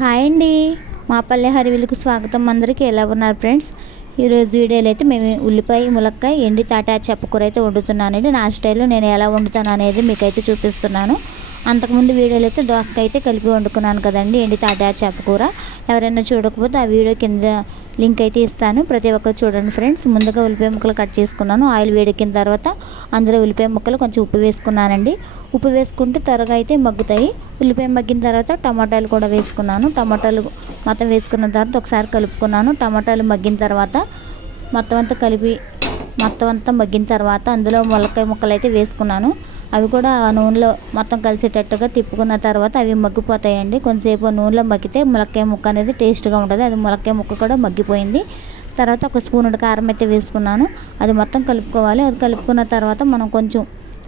Hi అండి. మా పల్లె హరివిలకు స్వాగతం అందరికీ. ఎలా ఉన్నారు ఫ్రెండ్స్? ఈరోజు వీడియోలో అయితే మేము ఉల్లిపాయ ములక్కాయ ఎండి తాటా చెప్పకూర అయితే వండుతున్నానండి. నా స్టైల్లో నేను ఎలా వండుతాను అనేది మీకైతే చూపిస్తున్నాను. అంతకుముందు వీడియోలో అయితే దోసకాయ అయితే కలిపి వండుకున్నాను కదండి ఎండి తాటా చెప్పకూర ఎవరైనా చూడకపోతే ఆ వీడియో కింద లింక్ అయితే ఇస్తాను. ప్రతి ఒక్కరు చూడండి ఫ్రెండ్స్. ముందుగా ఉల్లిపాయ ముక్కలు కట్ చేసుకున్నాను. ఆయిల్ వేడెక్కిన తర్వాత అందులో ఉల్లిపాయ ముక్కలు కొంచెం ఉప్పు వేసుకున్నానండి. ఉప్పు వేసుకుంటే త్వరగా అయితే మగ్గుతాయి. ఉల్లిపాయ మగ్గిన తర్వాత టమాటాలు కూడా వేసుకున్నాను. టమాటాలు మొత్తం వేసుకున్న తర్వాత ఒకసారి కలుపుకున్నాను. టమాటాలు మగ్గిన తర్వాత మొత్తం అంతా కలిపి మొత్తం అంతా మగ్గిన తర్వాత అందులో ములక్కాయ ముక్కలు అయితే వేసుకున్నాను. అవి కూడా ఆ నూనెలో మొత్తం కలిసేటట్టుగా తిప్పుకున్న తర్వాత అవి మగ్గిపోతాయండి. కొంచెంసేపు నూనెలో మగ్గితే ములక్కాయ ముక్క అనేది టేస్ట్గా ఉంటుంది. అది ములక్కాయ ముక్క కూడా మగ్గిపోయింది. తర్వాత ఒక స్పూన్ కారం అయితే వేసుకున్నాను. అది మొత్తం కలుపుకోవాలి. అది కలుపుకున్న తర్వాత మనం కొంచెం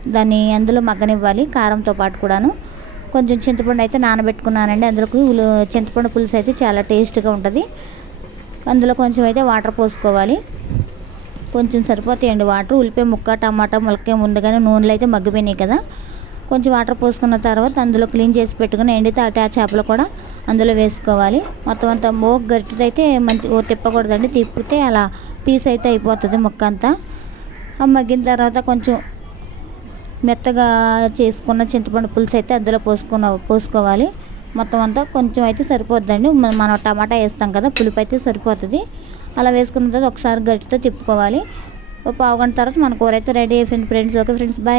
దాన్ని అందులో మగ్గనివ్వాలి కారంతో పాటు కూడాను. కొంచెం చింతపండు అయితే నానబెట్టుకున్నానండి. అందులోకి ఉలు చింతపండు పులుసు అయితే చాలా టేస్ట్గా ఉంటుంది. అందులో కొంచెం అయితే వాటర్ పోసుకోవాలి. కొంచెం సరిపోతాయండి. వాటర్ ఉల్లిపాయ ముక్క టమాటా ములక్కాయ ముందుగానే నూనెలో అయితే మగ్గిపోయినాయి కదా. కొంచెం వాటర్ పోసుకున్న తర్వాత అందులో క్లీన్ చేసి పెట్టుకుని ఎండితే అటు ఆ చేపలు కూడా అందులో వేసుకోవాలి. మొత్తం అంతా మోగ్ గట్టిది అయితే మంచి ఓ తిప్పకూడదండి. తిప్పితే అలా పీస్ అయితే అయిపోతుంది ముక్క అంతా. ఆ మగ్గిన తర్వాత కొంచెం మెత్తగా చేసుకున్న చింతపండు పులుసు అయితే అందులో పోసుకున్న పోసుకోవాలి. మొత్తం అంతా కొంచెం అయితే సరిపోద్దండి. మనం టమాటా వేస్తాం కదా పులుపు అయితే సరిపోతుంది. అలా వేసుకున్న తర్వాత ఒకసారి గట్టితో తిప్పుకోవాలి. ఒక పావు గంట తర్వాత మన కూర అయితే రెడీ అయిపోయింది. Friends okay friends bye.